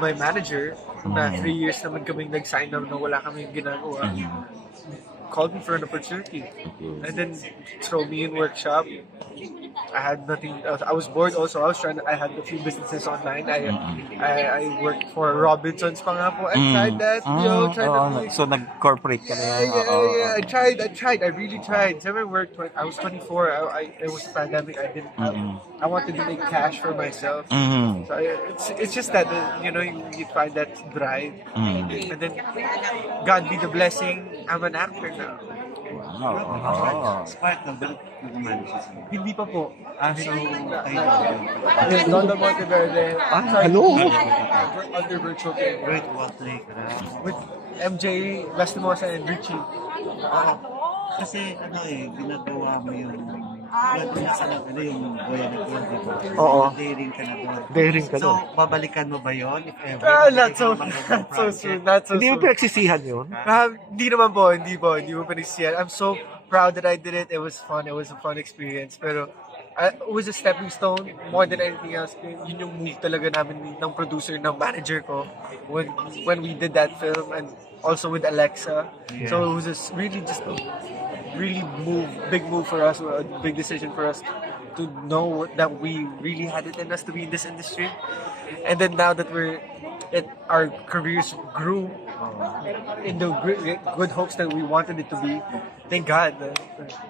my manager na three years naman kaming nag-sign na na wala kaming ginagawa. Called me for an opportunity. And then throw me in workshop. I had nothing else. I was bored also. I was trying to, I had a few businesses online. I I, I worked for Robinsons pa nga po. I tried that. Yo, tried to so ka na yeah, yan. yeah, yeah. I tried. I tried. I really tried. I worked. When I was 24. I, I it was a pandemic. I didn't. Have, I wanted to make cash for myself. Mhm. So I- it's it's just that uh, you know you, you find that drive, Mm. and then God be the blessing. I'm an actor. Wow. Oo. Spark na ba nag-manage siya sa'yo? Hindi pa po. Ah, so, kayo Yes, Don Monteverde. Ah, hello. Under virtual care. Great Watley ka na. with MJ Lastimosa and Richie. Kasi ano eh, ginagawa mo yung ano yung Boya ni Kuya, di ba? Oo. Daring ka na doon. Daring ka So, doon. babalikan mo ba yon if ever? Ah, not so, not so soon, not so Hindi mo soon. pinagsisihan yun? Um, hindi naman po, hindi po, hindi mo pinagsisiyan. I'm so proud that I did it. It was fun. It was a fun experience. Pero uh, it was a stepping stone more than anything else. Yun yung move talaga namin ng producer, ng manager ko when when we did that film and also with Alexa. So it was just really just a really move, big move for us, a big decision for us to know that we really had it in us to be in this industry. And then now that we're, it, our careers grew in the good hopes that we wanted it to be. Thank God, uh,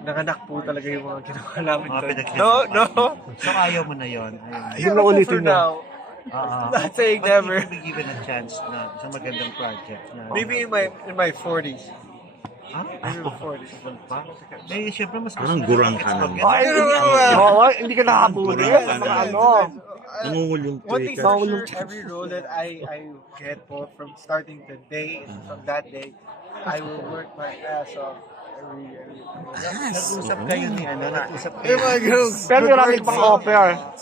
nanganak po talaga yung mga ginawa namin. Mga pinagkita. No, no. So, ayaw mo na yon. Yun na Ayoko ulitin for now. Oo. Not saying never. if you be given a chance na isang magandang project na... Maybe in my in my 40s. Eh, syempre mas Parang gurang ka na. explore Ay, yan. hindi, oo, hindi ka ka Mga ano. Nangungul yung One thing Twitter. for sure, every role that I, I get for from starting the day and from that day, I will work my ass off every. Nag-usap kayo ni ano, nag-usap kayo. Pero marami pang offer.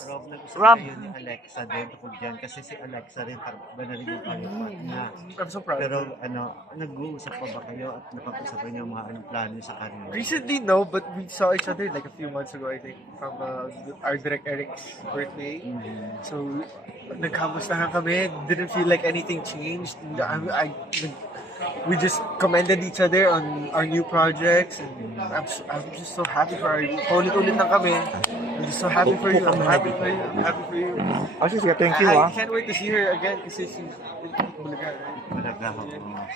Rob, nag-usap kayo ni Alexa din tungkol dyan kasi si Alexa rin parang ba na rin yung palipad niya. I'm so proud. Pero ano, nag-uusap pa ba kayo at napag-usapan niyo mga anong plano niyo sa kanya? Recently, no, but we saw each other like a few months ago, I think, from uh, our direct Eric's birthday. So, nagkamustahan kami. Didn't feel like anything changed. I, I, we just commended each other on our new projects. And I'm, I'm just so happy for our... Paulit-ulit lang kami. I'm just so happy for you. I'm happy for you. I'm happy for you. Oh, sige, thank you I, ah. I can't wait to see her again kasi she's... Bulaga, right? Talaga ako.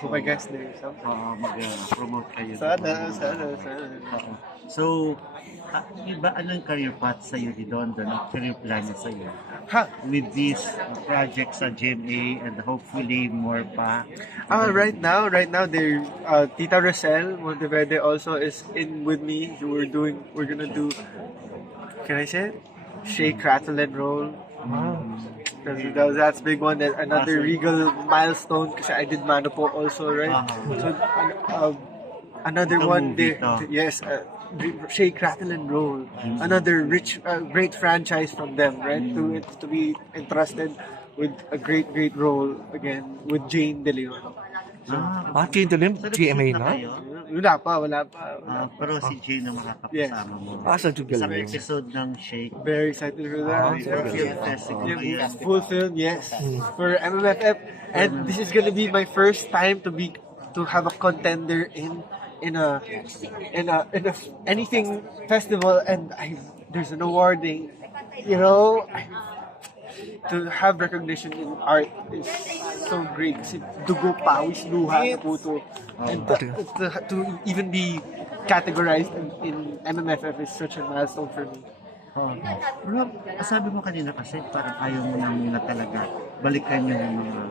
So, my guest there. something. uh, mag-promote kayo. Sana, sana, sana. So, ah, iba anong career path sa iyo ni Don Don? Ang career plan niya sa iyo? Ha? With this project sa GMA and hopefully more pa. Ah, right now, right now, they're uh, Tita Rosel Monteverde also is in with me. We're doing, we're gonna do. Can I say it? Shake, rattle, and roll. That's, that, that's big one. Another regal milestone because I did Manopo also, right? So uh, another Ito one. They, to. yes, uh, Shake, rattle, and roll. Another rich, uh, great franchise from them, right? To it to be entrusted with a great, great role again with Jane De Leon. Ah, Ah, Tindalim, so GMA na? kayo? Wala pa, wala pa. Ah, pero si Jay na makakapasama mo. Ah, sa Isang Jugaling. episode ng Shake. Very excited for Ah, that. For Yeah. film festival. Yeah, full film, yes, for MMFF, and this is gonna be my first time to be to have a contender in in a in a in a anything festival, and I there's an awarding, you know. To have recognition in art is so great kasi dugo, pawis, luha na po to. And to, to, to even be categorized in, in MMFF is such a milestone for me. Rob, sabi mo kanina kasi parang ayaw mo na muna talaga balikan yung mga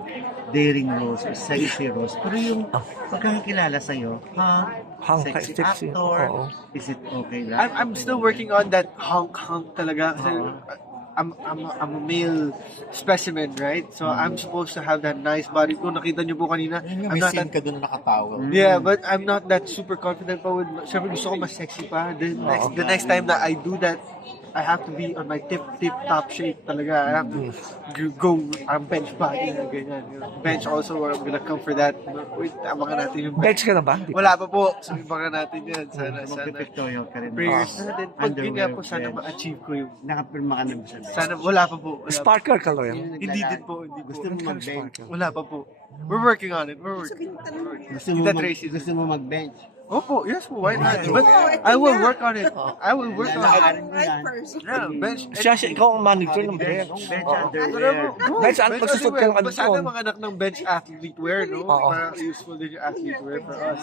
daring roles or sexy roles. Pero yung pagkakakilala sa'yo, ha? Hang, sexy, sexy, actor, oo. is it okay lang? I'm, I'm still working on that hunk hunk talaga kasi I'm, I'm, I'm a male specimen, right? So I'm supposed to have that nice body. Kung nakita niyo po kanina, I'm May not scene that, ka doon na nakatawa. yeah, but I'm not that super confident pa with, syempre gusto ko mas sexy pa. The next, the next time that I do that, I have to be on my tip tip top shape talaga. I have to go ang bench body na ganyan. Bench also, I'm gonna come for that. Wait, abangan natin yung bench. Bench ka na ba? Wala pa po. So, abangan natin yan. Sana, sana. Magpipictorial ka rin. Prayers Ah. natin. Pag yun nga po, sana ma-achieve ko yung Nakapirma ka na ba sa bench? sana wala pa po. Wala pa. Sparkler ka lang. Hindi din po, hindi po. Gusto mo mag-bench? Wala pa po. We're working on it. We're working. Gusto mo, Kita mag, Tracy. gusto mo mag-bench? Opo, yes po. Why not? But I will work on it. I will work on it. Right person. Yeah, bench. Siya, siya, ikaw ang manager ng bench. Bench underwear. Bench, ano, pagsusot ka ng ano Sana doon? mga anak ng bench athlete wear, no? Para useful din yung athlete wear for us.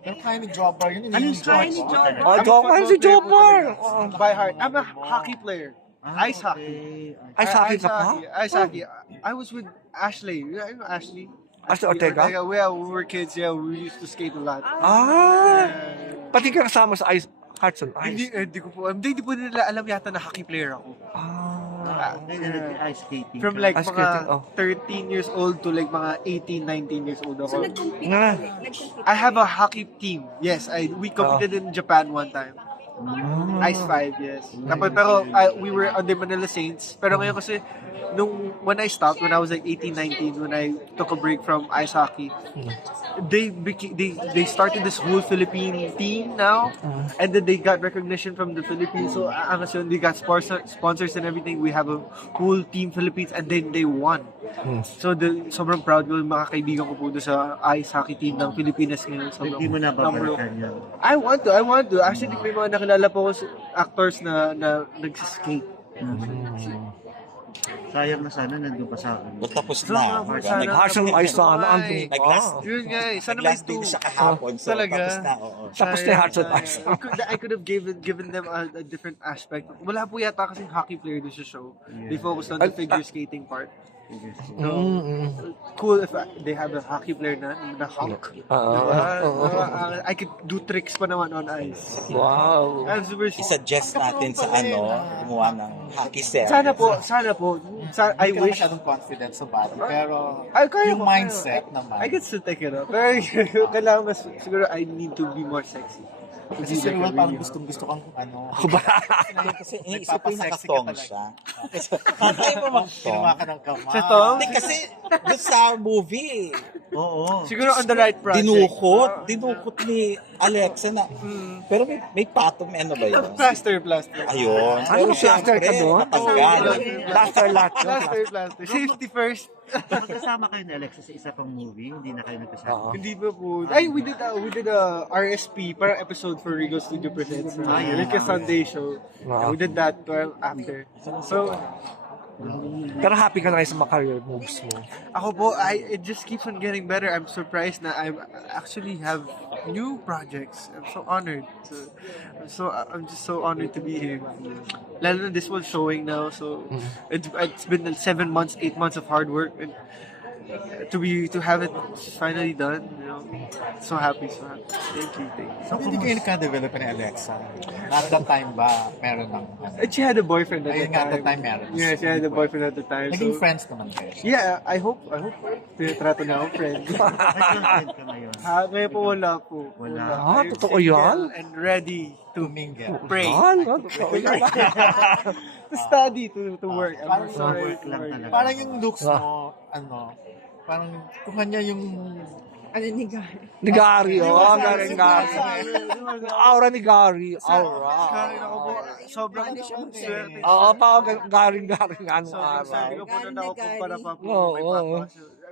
Pero kaya ni Jobber yun. Anong Anong sport? Ni Joe. Oh, I'm a ikaw football kayo si talaga. By heart. I'm a hockey player. Ah, Ice hockey. Ice hockey ka pa? Ice hockey. I was with Ashley. You know Ashley? Ashley Ortega? Yeah, we, we were kids, yeah, we used to skate a lot. Ah! Pati ka kasama sa ice, Hearts on Hindi, Ice. eh, hindi ko po, hindi, hindi po nila alam yata na hockey player ako. Ah. Ah, okay, nag-ice skating. From like Ice mga skating, oh. 13 years old to like mga 18, 19 years old So, ako. nag-compete Nga. ka rin. Nag-compete I have a hockey team. Yes, I we competed in Japan one time. Ah. Ice 5, yes. Tapos, pero I, we were on the Manila Saints. Pero ngayon kasi, nung when I stopped, when I was like 18, 19, when I took a break from ice hockey, they became, they they started this whole Philippine team now, and then they got recognition from the Philippines. So, uh, angas yun, they got sponsor, sponsors and everything. We have a whole team Philippines, and then they won. So, the, sobrang proud ko yung mga kaibigan ko po doon sa ice hockey team ng Pilipinas ngayon. Sobrang Hindi mo na babalikan. I want to, I want to. Actually, may mga nakilala po ko sa- actors na, na nagsiskate. Sayang na sana nandun pa sa akin. Well, tapos na. sana- Nag- Hearts on Ice na ano, andun pa. Nag-last. Yun nga eh. Sana may two. siya kahapon. So, Talaga? tapos na, oo. Tapos na Ice. sayang. I could, have given given them a, a different aspect. Wala po yata kasing hockey player doon sa show. They focused on the Ay, figure skating part. So, Mm-mm. cool if I- they have a hockey player na, na Hulk. Ah, Diba? oo. Uh, I could do tricks pa naman on ice. Wow. I'm super I-suggest natin sa ano, gumawa ng hockey set. Sana po, sana po. Sa, I Hindi ka wish. masyadong confident sa body, pero Ay, kaya yung ko, kaya. mindset naman. I can still take it up. Pero kailangan mas, siguro I need to be more sexy. Kasi si Ruel parang gustong gusto kang ano. Ako ba? Kasi iniisip ko yung Nagpapasexy ka nakatong talaga. siya. Patay mo mag-tong. Kinuha ka ng kamay. Sa Tom? Hindi kasi doon sa movie, Oo. Siguro on the right project. dinukot, dinukot ni Alexa na, pero may, may patong, may ano ba yun? Plaster, plaster. Ayun. Ano, Pero plaster ka doon? natanggal. Plaster yun. Plaster, plaster. Safety first. Magkasama kayo ni Alexa sa isa pang movie, hindi na kayo nagkasama. Hindi ba po? Ay, we did a, we did a RSP, parang episode for Regal Studio Presents. Ah, Uh, yeah. like a Sunday show. Wow. We did that well after. So, Pero happy ka na kayo sa mga career moves mo. ako po, I, it just keeps on getting better. I'm surprised na I actually have new projects. I'm so honored. So, I'm so I'm just so honored to be here. Lalo na this one's showing now, so it's, it's been seven months, eight months of hard work, and to be to have it finally done, you know, so happy, so happy. Thank you, thank you. So, hindi kayo nagka-develop ni Alexa. Not that time ba meron ng ano? And she had a boyfriend at Ayun the nga, time. that time meron. Yeah, she had a boyfriend at the time. Naging so, friends naman kayo. Yeah, I hope, I hope, tinatrato na akong friend. Nag-girlfriend ka ngayon. ha, ngayon po wala po. Wala. Ah, I'm totoo yan? And ready to Mingle. pray. Ano? Totoo yan. to study, to, to work. I'm Parang sorry. work lang talaga. Parang yung looks mo, ano, parang kung kanya yung Ano ni Gary? Ni Gary, oh. Gary, Gary. Aura ni Gary. Aura. Sorry ako po. Sobrang swerte. Oo, pa Gary, Gary. Anong Sobrang araw? swerte ko po na ako kumpara pa po Oo, oo.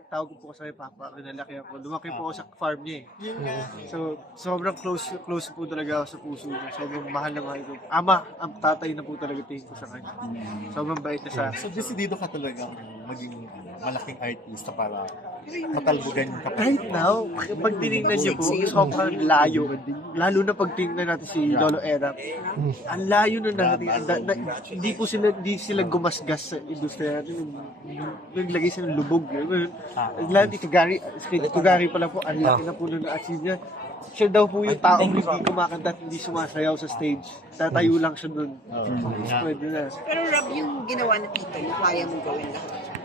Tawag ko po sa Papa. Pinalaki ako. Lumaki po ako sa farm niya eh. So, sobrang close close po talaga ako sa puso niya. Sobrang mahal na mahal ko. Ama, ang tatay na po talaga tingin ko sa kanya. Sobrang bait na sa akin. So, decidido ka talaga maging ano, malaking artista para matalbugan yung kapatid Right now, pag tinignan niyo po, sobrang layo. Lalo na pag tingnan natin si Lolo Era. Ang layo na natin. Da- na- hindi po sila, hindi sila gumasgas sa industriya natin. Naglagay sila ng lubog. Yun. Lalo ni Tugari, Tugari pala po, ang laki na po na na-achieve niya. Siya daw po yung taong hindi kumakanta at hindi sumasayaw sa stage. Tatayo lang siya doon. Pwede na. Pero Rob, yung ginawa na tito, kaya mo gawin lahat.